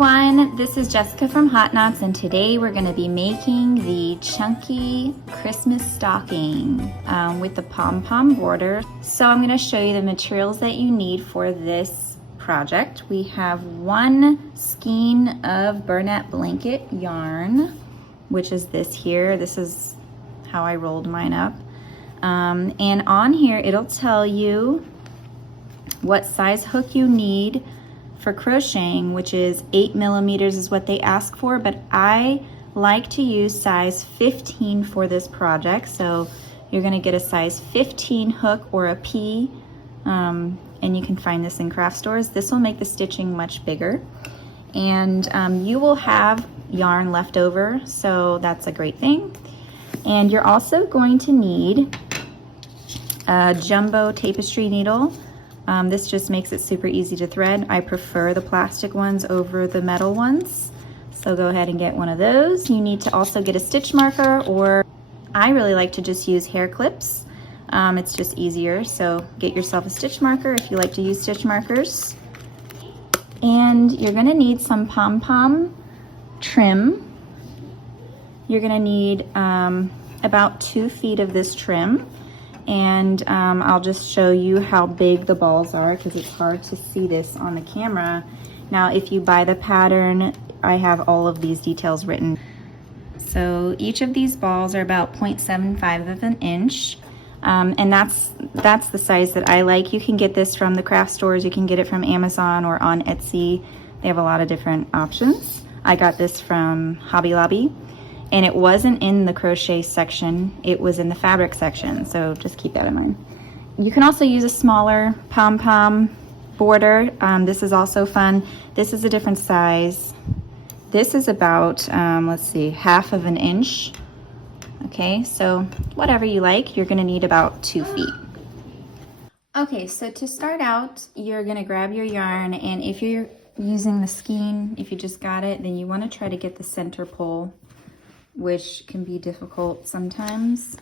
everyone, this is Jessica from Hot Knots, and today we're going to be making the chunky Christmas stocking with the pom-pom border. So I'm going to show you the materials that you need for this project. We have 1 skein of Bernat blanket yarn, which is this here. This is how I rolled mine up. And on here it'll tell you what size hook you need for crocheting, which is 8 millimeters is what they ask for, but I like to use size 15 for this project. So you're gonna get a size 15 hook or a P, and you can find this in craft stores. This will make the stitching much bigger, and you will have yarn left over, so that's a great thing. And you're also going to need a jumbo tapestry needle. This just makes it super easy to thread. I prefer the plastic ones over the metal ones, so go ahead and get one of those. You need to also get a stitch marker, or I really like to just use hair clips. It's just easier, so get yourself a stitch marker if you like to use stitch markers. And you're gonna need some pom-pom trim. You're gonna need about 2 feet of this trim. And I'll just show you how big the balls are because it's hard to see this on the camera. Now, if you buy the pattern, I have all of these details written. So each of these balls are about 0.75 of an inch. And that's the size that I like. You can get this from the craft stores. You can get it from Amazon or on Etsy. They have a lot of different options. I got this from Hobby Lobby. And it wasn't in the crochet section, it was in the fabric section, so just keep that in mind. You can also use a smaller pom-pom border. This is also fun. This is a different size. This is about, let's see, 1/2 of an inch. Okay, so whatever you like, you're gonna need about 2 feet. Okay, so to start out, you're gonna grab your yarn, and if you're using the skein, if you just got it, then you wanna try to get the center pole, which can be difficult sometimes.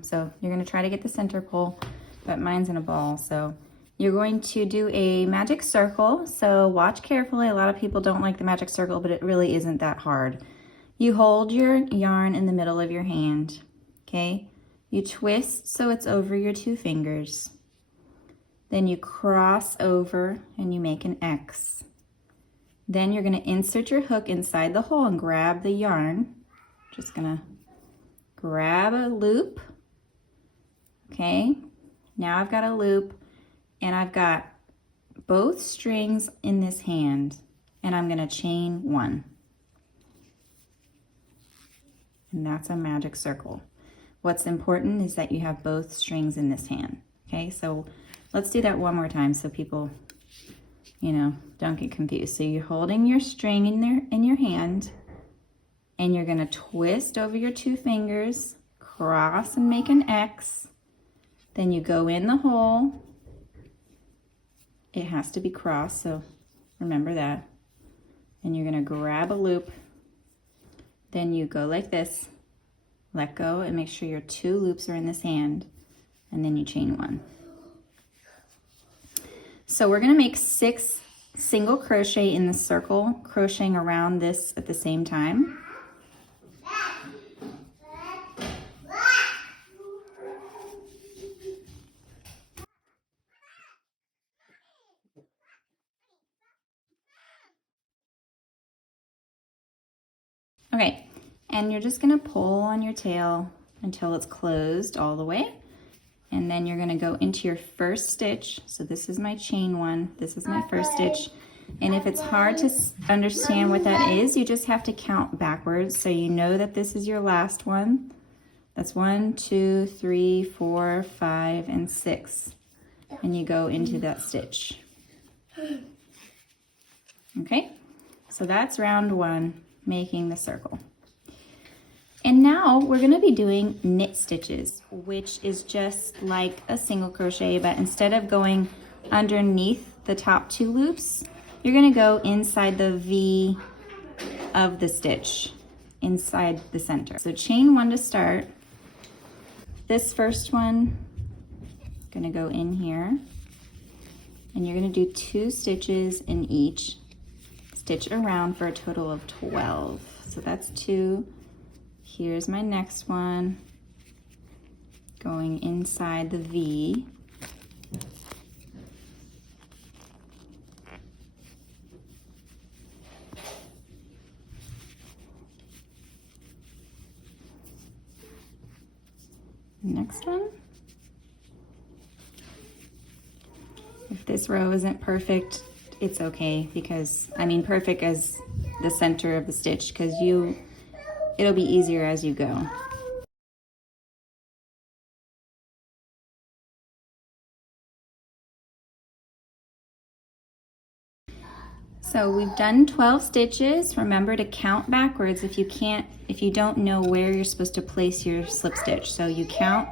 So you're gonna try to get the center pole, but mine's in a ball. So you're going to do a magic circle. So watch carefully. A lot of people don't like the magic circle, but it really isn't that hard. You hold your yarn in the middle of your hand, okay? You twist so it's over your 2 fingers. Then you cross over and you make an X. Then you're gonna insert your hook inside the hole and grab the yarn. Just gonna grab a loop. Okay, now I've got a loop and I've got both strings in this hand, and I'm gonna chain 1. And that's a magic circle. What's important is that you have both strings in this hand. Okay, so let's do that one more time so people, don't get confused. So you're holding your string in your hand, and you're gonna twist over your 2 fingers, cross and make an X. Then you go in the hole. It has to be crossed, so remember that. And you're gonna grab a loop. Then you go like this, let go, and make sure your 2 loops are in this hand, and then you chain 1. So we're gonna make 6 single crochet in the circle, crocheting around this at the same time. Okay, and you're just gonna pull on your tail until it's closed all the way. And then you're gonna go into your first stitch. So this is my chain 1, this is my first stitch. And if it's hard to understand what that is, you just have to count backwards. So you know that this is your last one. That's 1, 2, 3, 4, 5, and 6. And you go into that stitch. Okay, so that's round 1. Making the circle. And now we're going to be doing knit stitches, which is just like a single crochet, but instead of going underneath the top 2 loops, you're going to go inside the V of the stitch, inside the center. So chain 1 to start. This first one, going to go in here, and you're going to do 2 stitches in each. stitch around for a total of 12. So that's 2. Here's my next one, going inside the V. Next one. If this row isn't perfect, it's okay, because, I mean perfect as the center of the stitch, because it'll be easier as you go. So we've done 12 stitches. Remember to count backwards if you don't know where you're supposed to place your slip stitch. So you count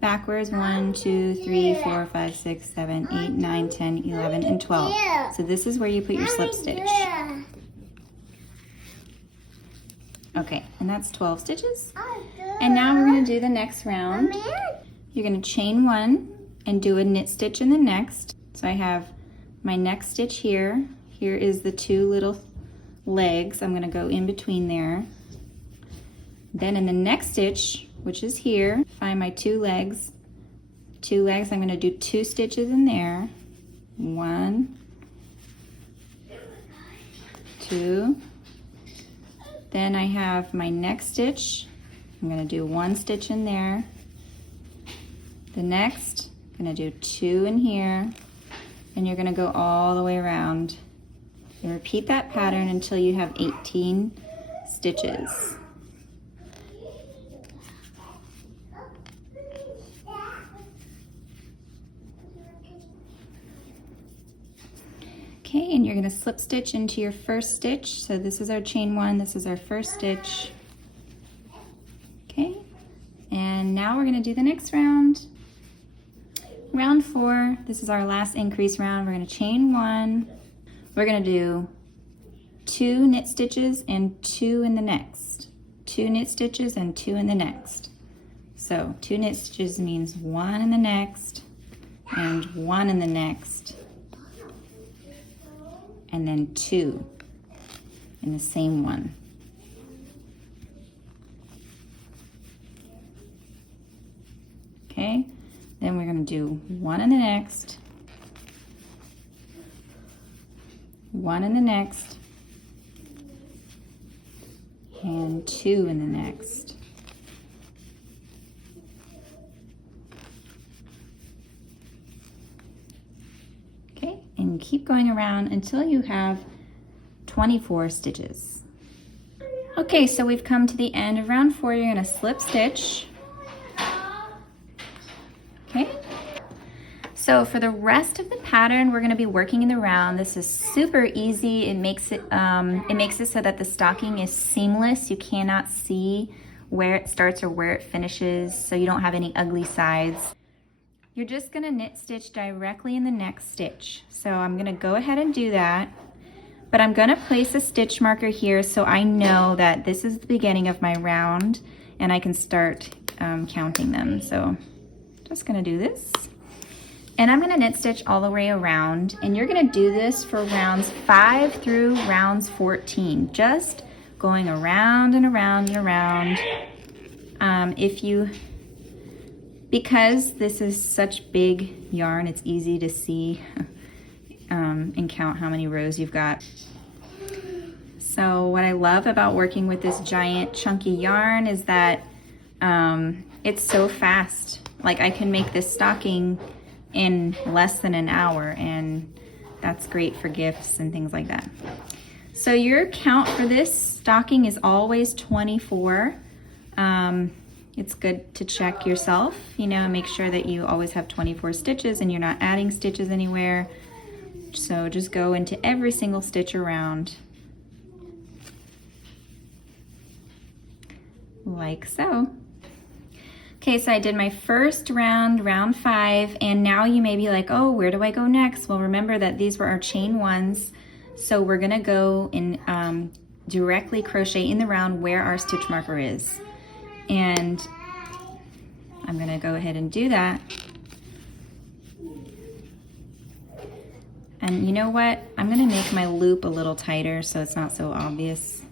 backwards 1, 2, 3, 4, 5, 6, 7, 8, 9, 10, 11, and 12. So this is where you put your slip stitch. Okay, and that's 12 stitches. And now we're going to do the next round. You're going to chain 1 and do a knit stitch in the next. So I have my next stitch here. Here is the 2 little legs. I'm going to go in between there. Then in the next stitch, which is here, find my 2 legs. 2 legs, I'm going to do 2 stitches in there. 1, 2. Then I have my next stitch. I'm going to do 1 stitch in there. The next, I'm going to do 2 in here. And you're going to go all the way around. And repeat that pattern until you have 18 stitches. Okay, and you're going to slip stitch into your first stitch. So this is our chain 1, this is our first stitch. Okay, and now we're going to do the next round. Round 4, this is our last increase round. We're going to chain 1. We're going to do 2 knit stitches and 2 in the next. 2 knit stitches and 2 in the next. So 2 knit stitches means 1 in the next and 1 in the next. And then 2 in the same one. Okay, then we're going to do 1 in the next, 1 in the next, and 2 in the next. Okay, and keep going around until you have 24 stitches. Okay, so we've come to the end of round 4. You're going to slip stitch. Okay, so for the rest of the pattern, we're going to be working in the round. This is super easy. It makes it so that the stocking is seamless. You cannot see where it starts or where it finishes, so you don't have any ugly sides. You're just going to knit stitch directly in the next stitch. So I'm going to go ahead and do that, but I'm going to place a stitch marker here so I know that this is the beginning of my round and I can start counting them. So just going to do this. And I'm going to knit stitch all the way around, and you're going to do this for rounds 5 through rounds 14, just going around and around and around. Because this is such big yarn, it's easy to see and count how many rows you've got. So what I love about working with this giant chunky yarn is that it's so fast. Like, I can make this stocking in less than an hour, and that's great for gifts and things like that. So your count for this stocking is always 24. It's good to check yourself, you know, make sure that you always have 24 stitches and you're not adding stitches anywhere. So just go into every single stitch around, like so. Okay, so I did my first round, round 5, and now you may be like, oh, where do I go next? Well, remember that these were our chain 1s, so we're gonna go and directly crochet in the round where our stitch marker is. And I'm gonna go ahead and do that. And you know what? I'm gonna make my loop a little tighter so it's not so obvious.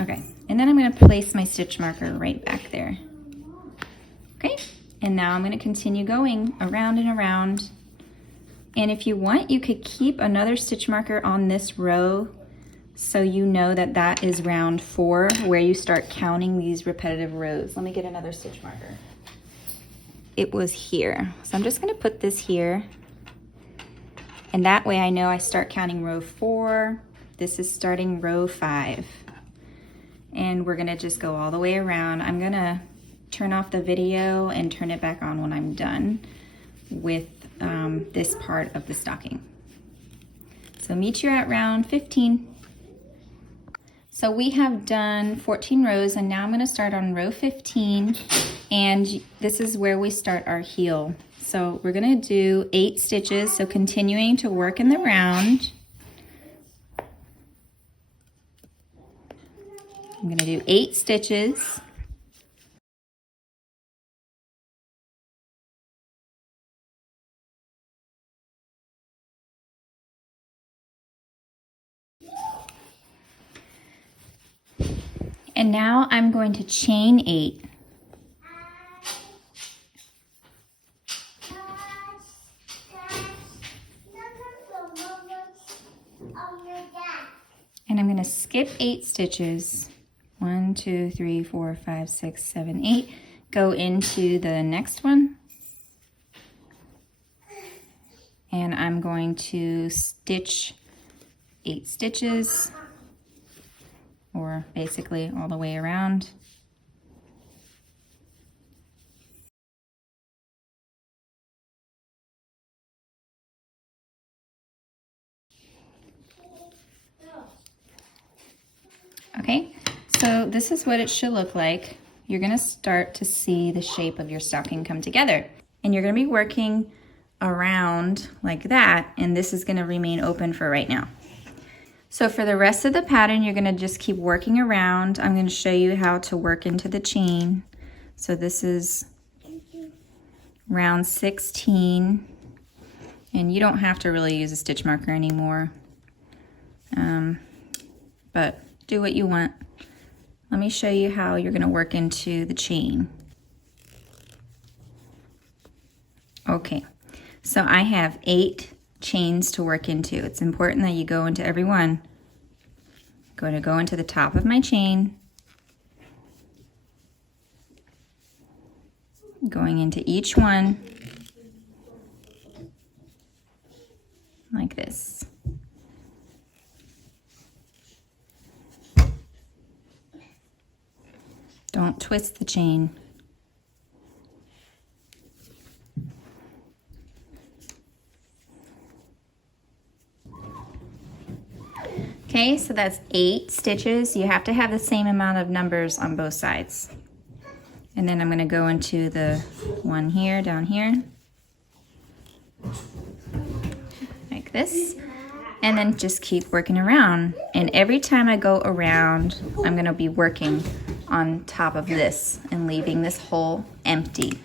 Okay, and then I'm gonna place my stitch marker right back there. Okay, and now I'm gonna continue going around and around. And if you want, you could keep another stitch marker on this row so you know that that is round 4 where you start counting these repetitive rows. Let me get another stitch marker. It was here. So I'm just gonna put this here. And that way I know I start counting row 4. This is starting row 5. And we're gonna just go all the way around. I'm gonna turn off the video and turn it back on when I'm done with this part of the stocking. So meet you at round 15. So we have done 14 rows and now I'm gonna start on row 15 and this is where we start our heel. So we're gonna do 8 stitches, so continuing to work in the round. I'm gonna do 8 stitches. And now I'm going to chain 8. And I'm going to skip 8 stitches. 1, 2, 3, 4, 5, 6, 7, 8. Go into the next one. And I'm going to stitch 8 stitches, or basically all the way around. Okay, so this is what it should look like. You're gonna start to see the shape of your stocking come together. And you're gonna be working around like that, and this is gonna remain open for right now. So for the rest of the pattern, you're gonna just keep working around. I'm gonna show you how to work into the chain. So this is round 16, and you don't have to really use a stitch marker anymore, but do what you want. Let me show you how you're gonna work into the chain. Okay, so I have 8 chains to work into. It's important that you go into every one. I'm going to go into the top of my chain, going into each one like this. Don't twist the chain. Okay, so that's 8 stitches. You have to have the same amount of numbers on both sides. And then I'm going to go into the one here, down here, like this, and then just keep working around. And every time I go around, I'm going to be working on top of this and leaving this hole empty.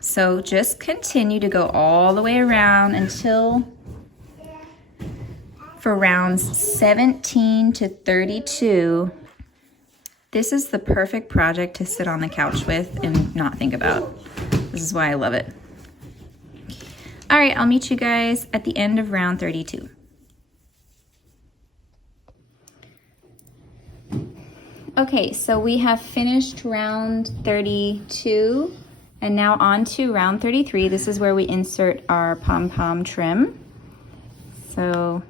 So just continue to go all the way around until, for rounds 17 to 32, this is the perfect project to sit on the couch with and not think about. This is why I love it. All right, I'll meet you guys at the end of round 32. Okay, so we have finished round 32 and now on to round 33. This is where we insert our pom-pom trim. So,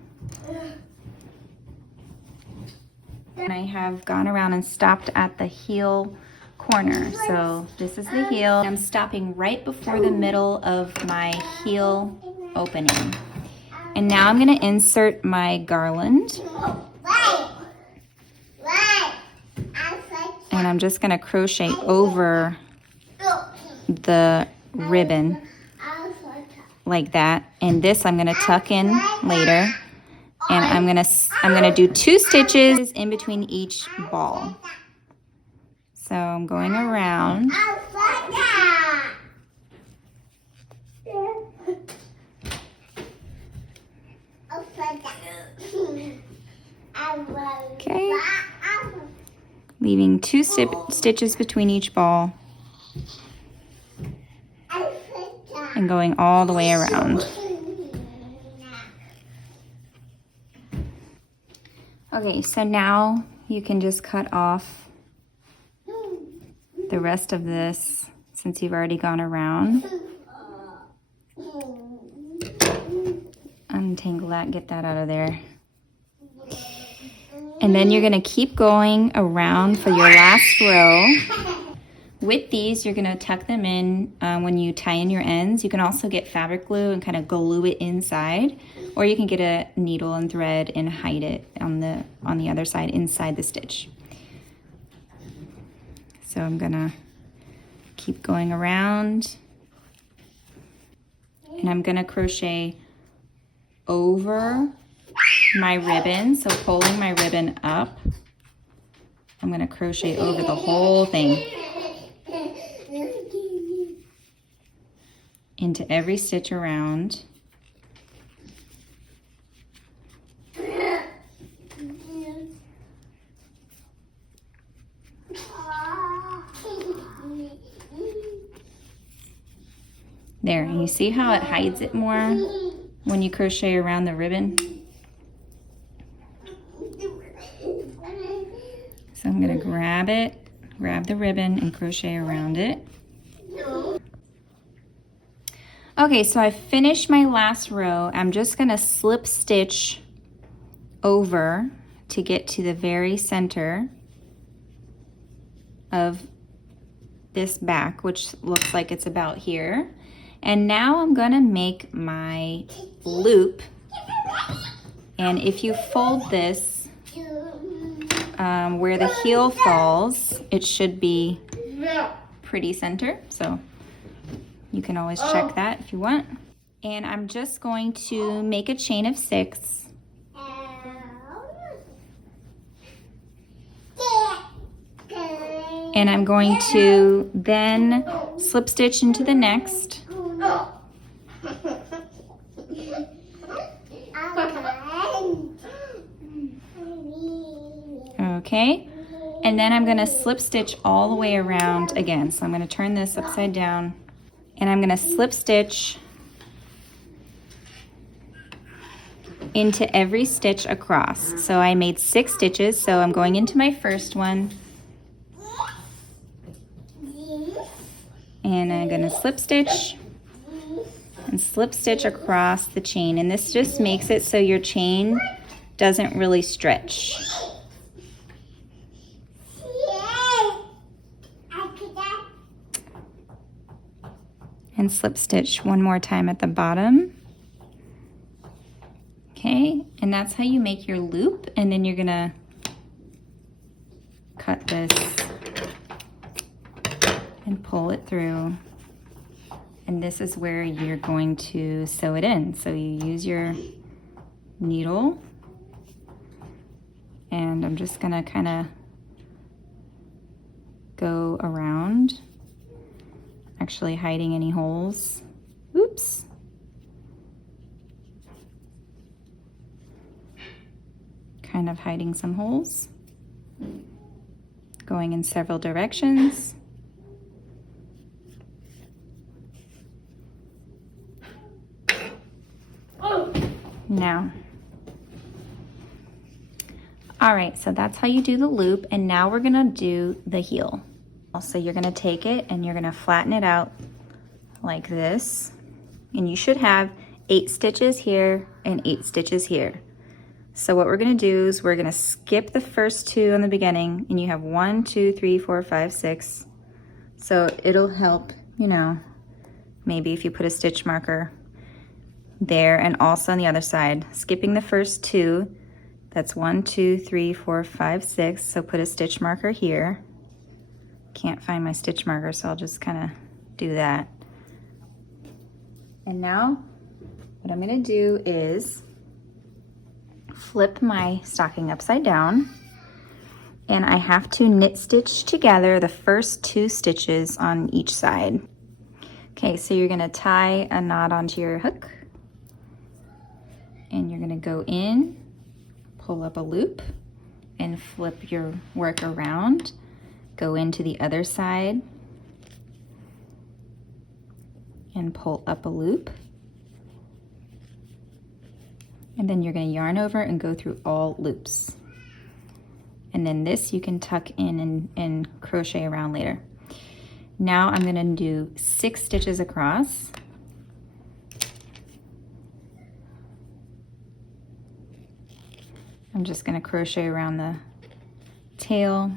and I have gone around and stopped at the heel corner. So this is the heel. I'm stopping right before the middle of my heel opening. And now I'm gonna insert my garland. And I'm just gonna crochet over the ribbon like that. And this I'm gonna tuck in later. And I'm gonna do 2 stitches in between each ball. So I'm going around. leaving 2 stitches between each ball and going all the way around. Okay, so now you can just cut off the rest of this since you've already gone around. Untangle that, get that out of there. And then you're gonna keep going around for your last row. With these, you're gonna tuck them in when you tie in your ends. You can also get fabric glue and kind of glue it inside, or you can get a needle and thread and hide it on the other side inside the stitch. So I'm gonna keep going around, and I'm gonna crochet over my ribbon, so pulling my ribbon up, I'm gonna crochet over the whole thing into every stitch around. There, and you see how it hides it more when you crochet around the ribbon? So I'm gonna grab the ribbon and crochet around it. Okay, so I finished my last row. I'm just gonna slip stitch over to get to the very center of this back, which looks like it's about here. And now I'm gonna make my loop. And if you fold this where the heel falls, it should be pretty center. So you can always check that if you want. And I'm just going to make a chain of 6. And I'm going to then slip stitch into the next. Okay, and then I'm gonna slip stitch all the way around again. So I'm gonna turn this upside down and I'm gonna slip stitch into every stitch across. So I made 6 stitches, so I'm going into my first one. And I'm gonna slip stitch and slip stitch across the chain. And this just makes it so your chain doesn't really stretch. And slip stitch one more time at the bottom. Okay, and that's how you make your loop. And then you're gonna cut this and pull it through. And this is where you're going to sew it in. So you use your needle, and I'm just gonna kind of go around, actually hiding any holes. Oops. Kind of hiding some holes, going in several directions. Now, all right, so that's how you do the loop, and now we're gonna do the heel. So you're gonna take it and you're gonna flatten it out like this, and you should have 8 stitches here and 8 stitches here. So what we're gonna do is we're gonna skip the first 2 in the beginning, and you have 1, 2, 3, 4, 5, 6. So it'll help, you know, maybe if you put a stitch marker there, and also on the other side, skipping the first 2, that's 1, 2, 3, 4, 5, 6. So put a stitch marker here. Can't find my stitch marker, so I'll just kind of do that. And now what I'm gonna do is flip my stocking upside down, and I have to knit stitch together the first 2 stitches on each side. Okay, so you're gonna tie a knot onto your hook, and you're gonna go in, pull up a loop, and flip your work around. Go into the other side and pull up a loop. And then you're going to yarn over and go through all loops. And then this you can tuck in and crochet around later. Now I'm going to do 6 stitches across. I'm just going to crochet around the tail.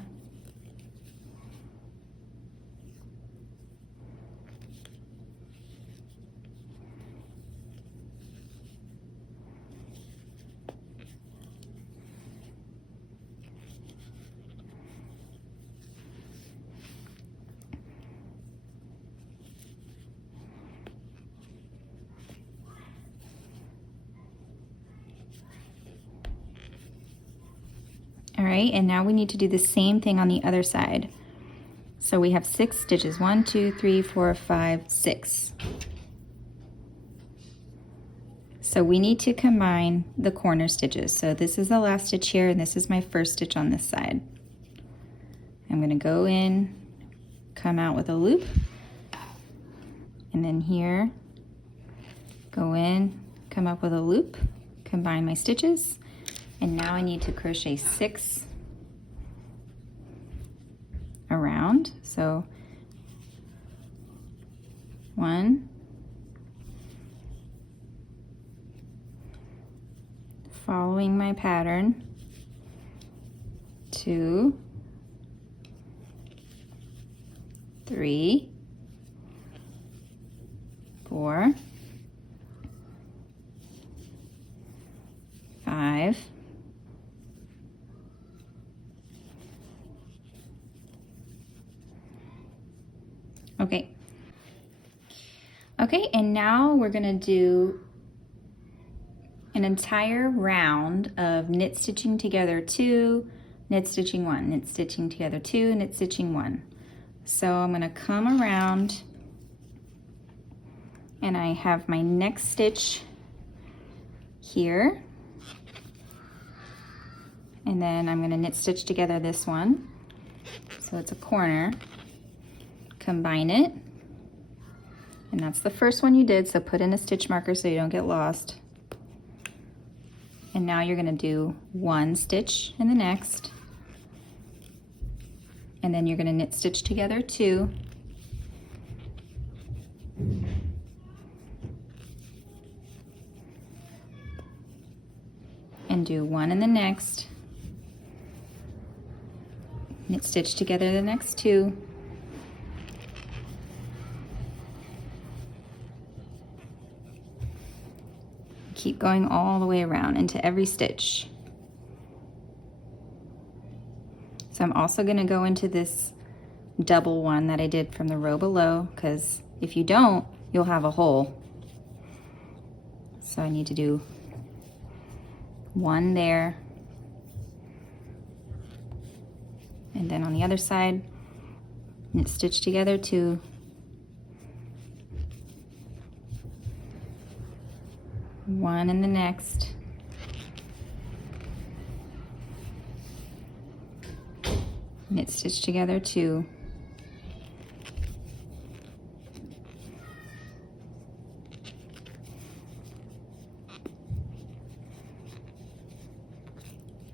All right, and now we need to do the same thing on the other side. So we have 6 stitches, 1, 2, 3, 4, 5, 6. So we need to combine the corner stitches. So this is the last stitch here, and this is my first stitch on this side. I'm gonna go in, come out with a loop, and then here, go in, come up with a loop, combine my stitches, and now I need to crochet 6 around. So 1, following my pattern, 2, 3, 4, 5, 6. Okay, and now we're gonna do an entire round of knit stitching together 2, knit stitching 1, knit stitching together 2, knit stitching 1. So I'm gonna come around and I have my next stitch here. And then I'm gonna knit stitch together this one. So it's a corner. Combine it, and that's the first one you did, so put in a stitch marker so you don't get lost. And now you're going to do 1 stitch in the next, and then you're going to knit stitch together 2, and do 1 in the next, knit stitch together the next 2, keep going all the way around into every stitch. So I'm also going to go into this double one that I did from the row below, because if you don't, you'll have a hole. So I need to do 1 there, and then on the other side, knit stitch together 2, one in the next, knit stitch together 2,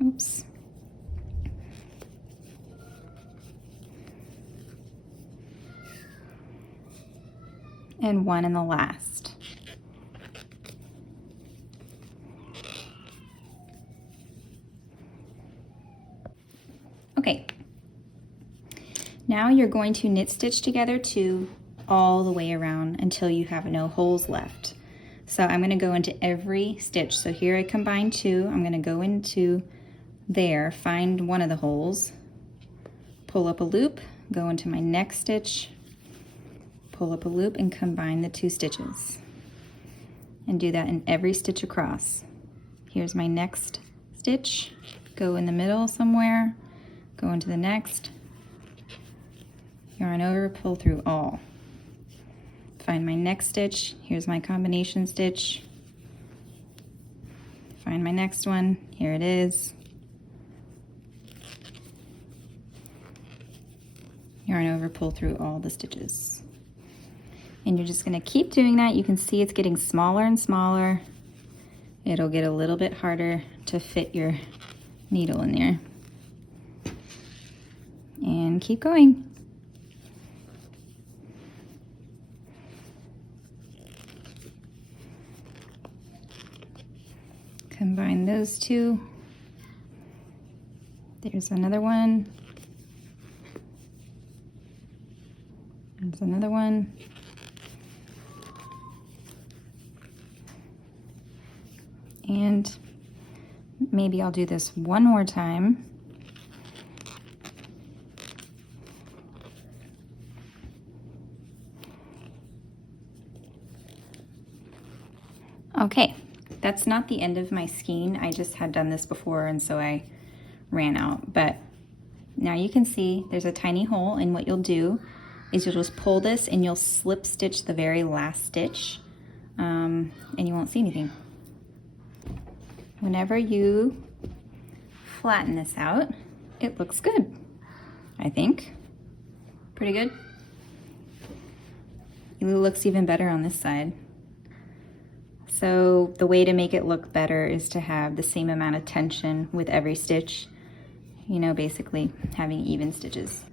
oops, and 1 in the last. Okay, now you're going to knit stitch together 2 all the way around until you have no holes left. So I'm going to go into every stitch. So here I combined 2. I'm going to go into there, find one of the holes, pull up a loop, go into my next stitch, pull up a loop, and combine the 2 stitches. And do that in every stitch across. Here's my next stitch, go in the middle somewhere, go into the next, yarn over, pull through all. Find my next stitch, here's my combination stitch. Find my next one, here it is. yarn over, pull through all the stitches. And you're just gonna keep doing that. You can see it's getting smaller and smaller. It'll get a little bit harder to fit your needle in there. And keep going. Combine those two. There's another one. There's another one. And maybe I'll do this one more time. Okay, that's not the end of my skein. I just had done this before and so I ran out. But now you can see there's a tiny hole, and what you'll do is you'll just pull this and you'll slip stitch the very last stitch, and you won't see anything. Whenever you flatten this out, it looks good, I think. Pretty good. It looks even better on this side. So the way to make it look better is to have the same amount of tension with every stitch, you know, basically having even stitches.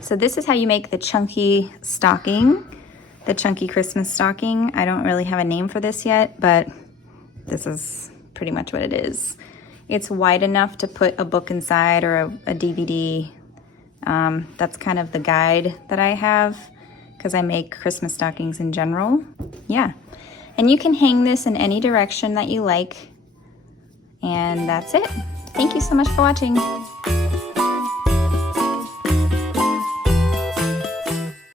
So this is how you make the chunky stocking, the chunky Christmas stocking. I don't really have a name for this yet, but this is pretty much what it is. It's wide enough to put a book inside or a DVD. That's kind of the guide that I have because I make Christmas stockings in general. Yeah, and you can hang this in any direction that you like. And that's it. Thank you so much for watching.